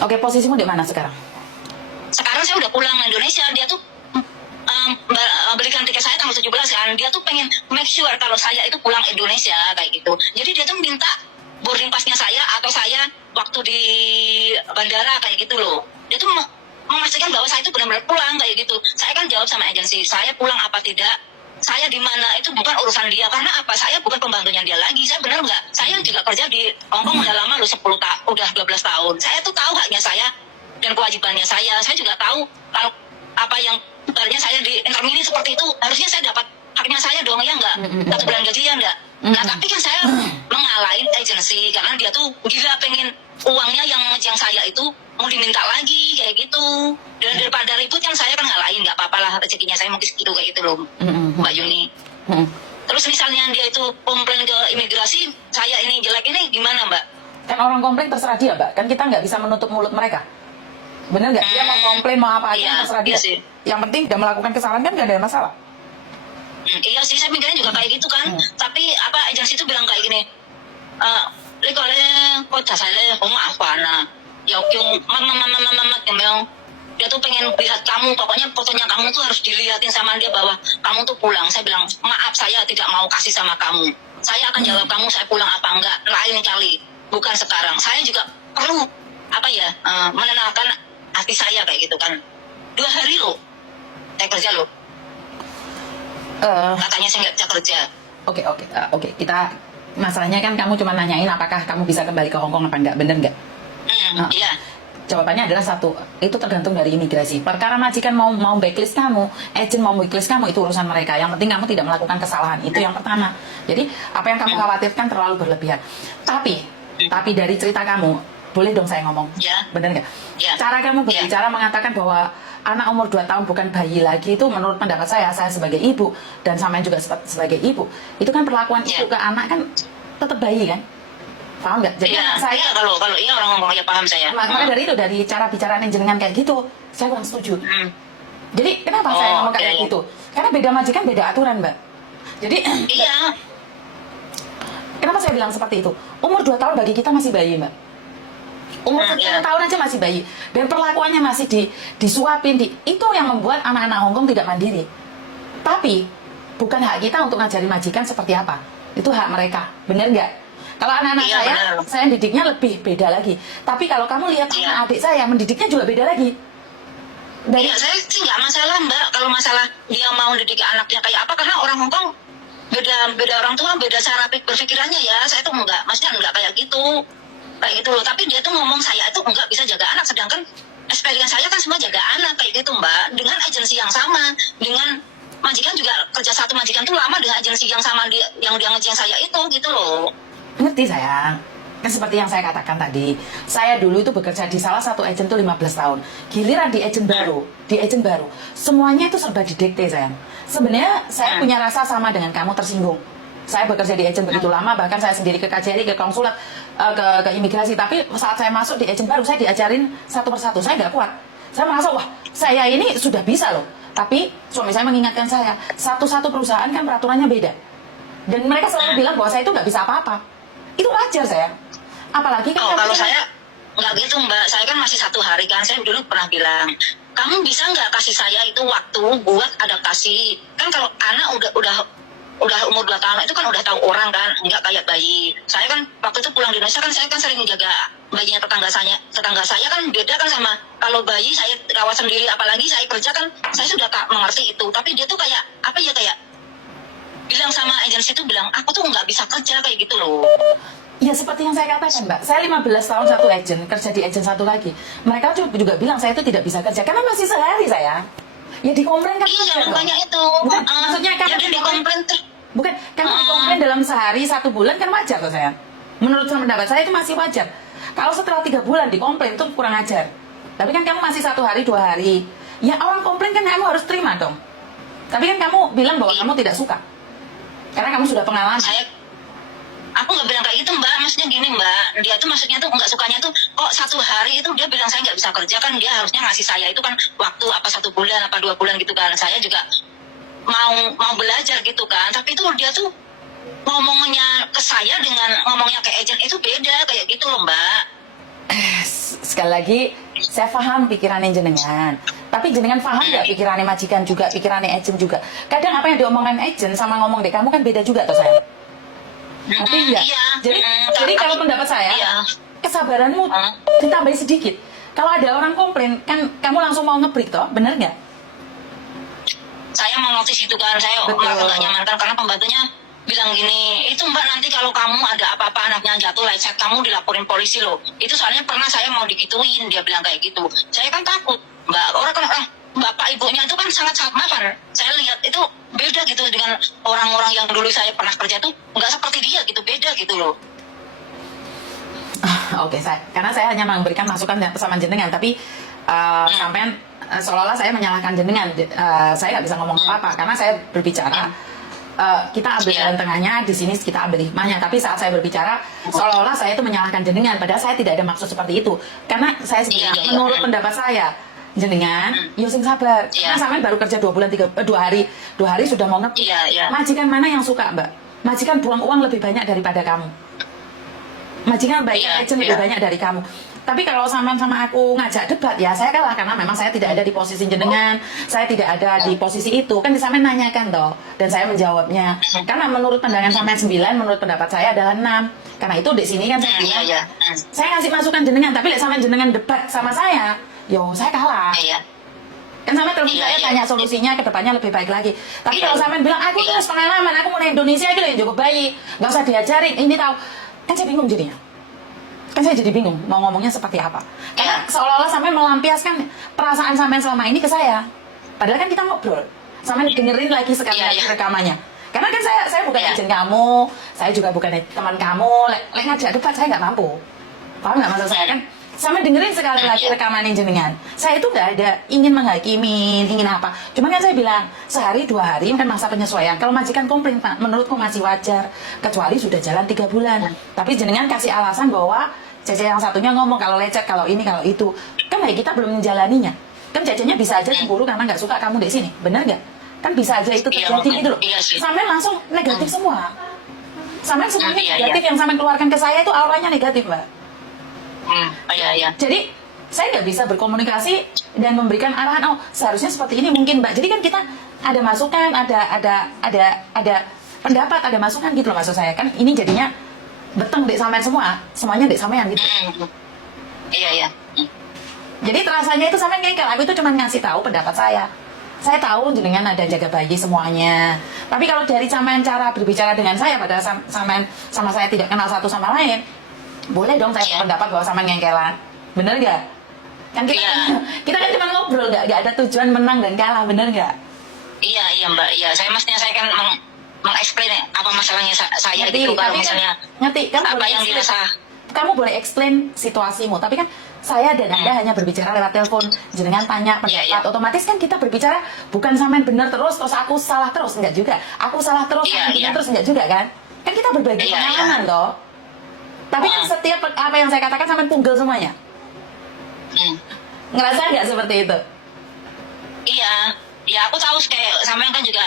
Oke, posisimu di mana sekarang? Sekarang saya udah pulang Indonesia. Dia tuh berikan tiket saya tanggal 17 kan. Dia tuh pengen make sure kalau saya itu pulang Indonesia kayak gitu. Jadi dia tuh minta boarding passnya saya atau saya waktu di bandara kayak gitu loh. Dia tuh memastikan bahwa saya itu benar-benar pulang kayak gitu. Saya kan jawab sama agensi, saya pulang apa tidak, saya di mana itu bukan urusan dia. Karena apa? Saya bukan pembantunya dia lagi. Saya benar nggak? Saya juga kerja di Hongkong udah lama loh, 10 tahun, udah 12 tahun. Saya tuh tahu haknya saya dan kewajibannya saya. Saya juga tahu kalau apa yang sebenarnya saya di intermini seperti itu, harusnya saya dapat haknya saya dong, ya enggak? 1 bulan gaji ya enggak? Nah tapi kan saya mengalahin agensi karena dia tuh gila pengen uangnya yang saya itu mau diminta lagi kayak gitu. Dan daripada ribut yang saya kan ngalahin, nggak apa-apa lah rezekinya saya mungkin segitu kayak gitu loh, Mbak Yuni. Terus misalnya dia itu komplain ke imigrasi, saya ini jelek ini gimana Mbak? Kan orang komplain terserah dia, Mbak. Kan kita nggak bisa menutup mulut mereka. Bener nggak? Dia mau komplain mau apa aja Iya, terserah dia. iya sih. Yang penting dia melakukan kesalahan kan nggak ada masalah. Iya sih, saya mikirnya juga kayak gitu kan. Tapi apa agensi itu bilang kayak gini, ini kalau kok dasarnya kamu apa nah, ya yung mama yang dia tuh pengen lihat kamu, pokoknya fotonya kamu tuh harus dilihatin sama dia bahwa kamu tuh pulang. Saya bilang maaf, saya tidak mau kasih sama kamu. Saya akan jawab kamu saya pulang apa enggak lain kali, bukan sekarang. Saya juga perlu apa ya menenangkan hati saya kayak gitu kan. 2 hari loh saya kerja loh. Katanya saya nggak bisa kerja. Oke. Kita masalahnya kan kamu cuma nanyain apakah kamu bisa kembali ke Hongkong apa enggak, bener nggak? Iya. Jawabannya adalah satu, itu tergantung dari imigrasi. Perkara majikan mau blacklist kamu, agent mau blacklist kamu, itu urusan mereka. Yang penting kamu tidak melakukan kesalahan, itu yang pertama. Jadi apa yang kamu khawatirkan terlalu berlebihan. Tapi dari cerita kamu, boleh dong saya ngomong? Ya. Bener nggak? Ya. Cara kamu berbicara mengatakan bahwa anak umur 2 tahun bukan bayi lagi, itu menurut pendapat saya sebagai ibu dan sama juga sebagai ibu, itu kan perlakuan ibu ke anak kan tetap bayi kan? Paham nggak? Jadi saya kalau iya orang ngomong ya paham saya. Maka dari itu, dari cara bicara jenengan kayak gitu, saya kurang setuju. Jadi kenapa saya ngomong kayak gitu? Karena beda majikan beda aturan, Mbak. Jadi iya. Kenapa saya bilang seperti itu? Umur 2 tahun bagi kita masih bayi, Mbak. Umur 10 tahun aja masih bayi. Dan perlakuannya masih disuapin. Itu yang membuat anak-anak Hongkong tidak mandiri. Tapi bukan hak kita untuk ngajari majikan seperti apa. Itu hak mereka. Bener nggak? Kalau anak-anak saya didiknya lebih beda lagi. Tapi kalau kamu lihat anak adik saya, mendidiknya juga beda lagi. Iya, saya sih nggak masalah Mbak. Kalau masalah dia mau didik anaknya kayak apa, karena orang Hongkong beda orang tua, beda cara berpikirannya ya. Saya tuh maksudnya enggak kayak gitu loh. Tapi dia tuh ngomong saya itu enggak bisa jaga anak, sedangkan experience saya kan semua jaga anak kayak gitu Mbak. Dengan agensi yang sama, dengan majikan juga kerja satu majikan tuh lama dengan agensi yang sama yang dia ngejeng saya itu gitu loh. Ngerti sayang. Kan seperti yang saya katakan tadi, saya dulu itu bekerja di salah satu agen tuh 15 tahun. Giliran di agen baru, semuanya itu serba didikte sayang. Sebenarnya saya punya rasa sama dengan kamu, tersinggung. Saya bekerja di agen begitu lama, bahkan saya sendiri ke KJRI, ke konsulat, ke imigrasi. Tapi saat saya masuk di agen baru, saya diajarin satu persatu. Saya nggak kuat. Saya merasa, wah, saya ini sudah bisa loh. Tapi suami saya mengingatkan saya, satu-satu perusahaan kan peraturannya beda. Dan mereka selalu bilang bahwa saya itu nggak bisa apa-apa. Itu wajar sayang. Apalagi kan kalau saya nggak gitu Mbak. Saya kan masih 1 hari kan. Saya dulu pernah bilang, kamu bisa nggak kasih saya itu waktu buat adaptasi? Kan kalau anak udah umur 2 tahun itu kan udah tahu orang kan, nggak kayak bayi. Saya kan waktu itu pulang di Indonesia kan saya kan sering menjaga bayinya tetangga saya kan beda kan sama kalau bayi saya rawat sendiri, apalagi saya kerja kan saya sudah tak mengerti itu. Tapi dia tuh kayak apa ya, kayak bilang sama agensi itu bilang aku tuh nggak bisa kerja kayak gitu loh. Ya seperti yang saya katakan Mbak, saya 15 tahun satu agen, kerja di agen satu lagi. Mereka juga bilang saya itu tidak bisa kerja karena masih sehari saya. Ya dikomplain kan? Iya makanya itu. Bukan, maksudnya kan dikomplain tuh. Bukan, kan dikomplain dalam sehari 1 bulan kan wajar tuh saya. Menurut pendapat saya itu masih wajar. Kalau setelah 3 bulan dikomplain itu kurang ajar. Tapi kan kamu masih 1 hari 2 hari. Ya orang komplain kan kamu harus terima dong. Tapi kan kamu bilang bahwa kamu tidak suka. Karena kamu sudah pengalaman. Aku nggak bilang kayak gitu Mbak, maksudnya gini Mbak, dia tuh maksudnya tuh nggak sukanya tuh kok 1 hari itu dia bilang saya nggak bisa kerja, kan dia harusnya ngasih saya itu kan waktu apa 1 bulan apa 2 bulan gitu kan. Saya juga mau belajar gitu kan, tapi itu dia tuh ngomongnya ke saya dengan ngomongnya ke agent itu beda kayak gitu loh Mbak. Sekali lagi, saya paham pikirannya jenengan. Tapi jenengan paham nggak pikirannya majikan juga, pikirannya agent juga. Kadang apa yang diomongkan agent sama ngomong deh kamu kan beda juga toh saya. Tapi enggak. Iya. Jadi kalau pendapat saya, Iya. kesabaranmu ditambahin sedikit. Kalau ada orang komplain, kan kamu langsung mau ngebreak toh, bener nggak? Saya mau notice itu kan, saya nggak nyaman kan karena pembantunya bilang gini, itu mbak nanti kalau kamu ada apa-apa anaknya jatuh lecet kamu dilaporin polisi loh. Itu soalnya pernah saya mau digituin, dia bilang kayak gitu. Saya kan takut, mbak, orang kan bapak ibunya itu kan sangat-sangat mapan. Saya lihat itu beda gitu dengan orang-orang yang dulu saya pernah kerja tuh nggak seperti dia gitu, beda gitu loh. Oke, karena saya hanya memberikan masukan dan pesan jenengan, tapi sampean seolah-olah saya menyalahkan jenengan. Saya nggak bisa ngomong apa-apa karena saya berbicara. Kita ambil jalan tengahnya, di sini kita ambil hikmahnya. Tapi saat saya berbicara, seolah-olah saya itu menyalahkan jenengan, padahal saya tidak ada maksud seperti itu. Karena saya sendiri, menurut pendapat saya, jenengan, sing sabar. Karena sampean baru kerja 2 bulan, 2 hari sudah mau ngebreak. Majikan mana yang suka, Mbak? Majikan buang uang lebih banyak daripada kamu. Majikan bayar agent lebih banyak dari kamu. Tapi kalau sama aku ngajak debat, ya saya kalah karena memang saya tidak ada di posisi jenengan, saya tidak ada di posisi itu. Kan sampean nanyakan toh, dan saya menjawabnya. Karena menurut pandangan sampean 9, menurut pendapat saya adalah 6. Karena itu di sini kan saya bilang, saya ngasih masukan jenengan, tapi sampean jenengan debat sama saya, saya kalah. Kan sampean terus saya tanya solusinya ke depannya lebih baik lagi. Tapi kalau sampean bilang, aku terus pengalaman, aku mau ke Indonesia gitu yang cukup baik, nggak usah diajarin, ini tahu. Kan saya bingung jadinya. Kan saya jadi bingung mau ngomongnya seperti apa. Karena seolah-olah sampai melampiaskan perasaan sampean selama ini ke saya. Padahal kan kita ngobrol. Sampean dengerin lagi sekali lagi rekamannya. Karena kan saya bukan agent kamu, saya juga bukan teman kamu. Lek ngajak debat saya nggak mampu. Paham nggak maksud saya kan? Sampean dengerin sekali lagi rekaman jenengan. Saya itu nggak ada ingin menghakimi, ingin apa. Cuman kan saya bilang sehari 2 hari kan masa penyesuaian. Kalau majikan komplain Pak, menurutku masih wajar. Kecuali sudah jalan 3 bulan. Tapi jenengan kasih alasan bahwa Cece yang satunya ngomong kalau lecet, kalau ini, kalau itu. Kan kita belum menjalaninya. Kan Cecenya bisa aja cemburu karena nggak suka kamu di sini. Benar nggak? Kan bisa aja itu terjadi gitu loh. Sampai langsung negatif semua. Sampai semuanya negatif yang sampai keluarkan ke saya itu auranya negatif, Mbak. Jadi saya nggak bisa berkomunikasi dan memberikan arahan. Seharusnya seperti ini mungkin, Mbak. Jadi kan kita ada masukan, ada pendapat, ada masukan gitu loh maksud saya. Kan ini jadinya beteng dek sampean semuanya dek sampean gitu. Jadi terasanya itu sampean kayak aku itu cuma ngasih tahu pendapat saya. Saya tahu jenengan ada jaga bayi semuanya. Tapi kalau dari sampean cara berbicara dengan saya, padahal sampean sama saya tidak kenal satu sama lain, boleh dong saya pendapat bahwa sampean ngengkelan. Bener nggak? Kan kita kan cuma ngobrol, nggak ada tujuan menang dan kalah, bener nggak? Iya Mbak. Iya, saya kan mengeksplain apa masalahnya saya gitu kalau misalnya ngerti kan apa yang dirasa. Kamu boleh explain situasimu, tapi kan saya dan Anda hanya berbicara lewat telepon, jenengan tanya pendapat, otomatis kan kita berbicara bukan sampean benar terus aku salah terus, enggak juga. Aku salah terus, benar terus enggak juga kan? Kan kita berbagi pengalaman toh. Tapi kan setiap apa yang saya katakan sampean punggel semuanya. Ngerasa nggak seperti itu? Iya, aku tahu kayak sampean kan juga.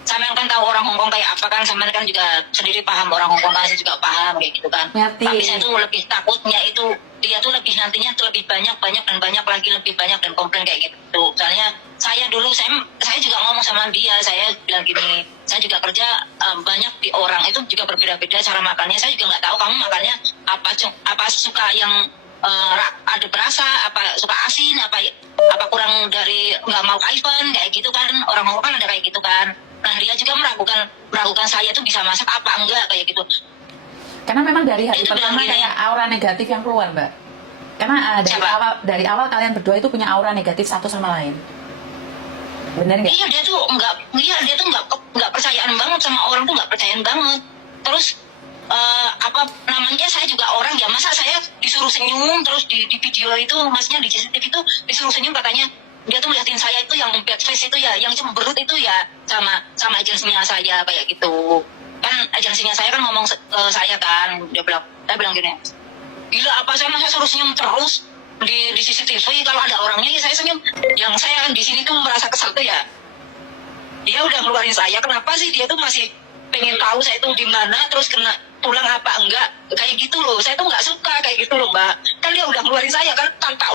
Sampean kan tahu orang Hongkong kayak apa kan, sampean kan juga sendiri paham orang Hongkong kan, saya juga paham kayak gitu kan. Tapi saya tuh lebih takutnya itu dia tuh lebih nantinya tuh lebih banyak lagi lebih banyak dan komplain kayak gitu. Soalnya saya dulu saya juga ngomong sama dia, saya bilang gini, saya juga kerja banyak di orang itu juga berbeda-beda cara makannya. Saya juga nggak tahu kamu makannya apa suka yang ada berasa, apa suka asin, apa kurang dari nggak mau kaipan kayak gitu kan. Orang Hongkong kan ada kayak gitu kan. Nah dia juga meragukan saya tuh bisa masak apa enggak kayak gitu. Karena memang dari hari pertama kayak aura negatif yang keluar, Mbak. Karena dari awal kalian berdua itu punya aura negatif satu sama lain. Bener nggak? Iya dia tuh nggak percayaan banget sama orang, tuh nggak percayaan banget. Terus apa namanya, saya juga orang ya, masa saya disuruh senyum terus di video itu, maksudnya di CCTV itu disuruh senyum, katanya dia tuh liatin saya itu yang bad face itu ya, yang cemberut itu ya sama agensinya saya kayak gitu kan. Agensinya saya kan ngomong saya kan, saya bilang gini, gila apa saya masa suruh senyum terus di CCTV, kalau ada orangnya ya saya senyum. Yang saya di sini tuh merasa kesal tuh ya, dia udah ngeluarin saya, kenapa sih dia tuh masih pengen tahu saya itu di mana, terus pulang apa enggak, kayak gitu loh. Saya tuh nggak suka kayak gitu loh, Mbak. Kan dia udah ngeluarin saya kan tanpa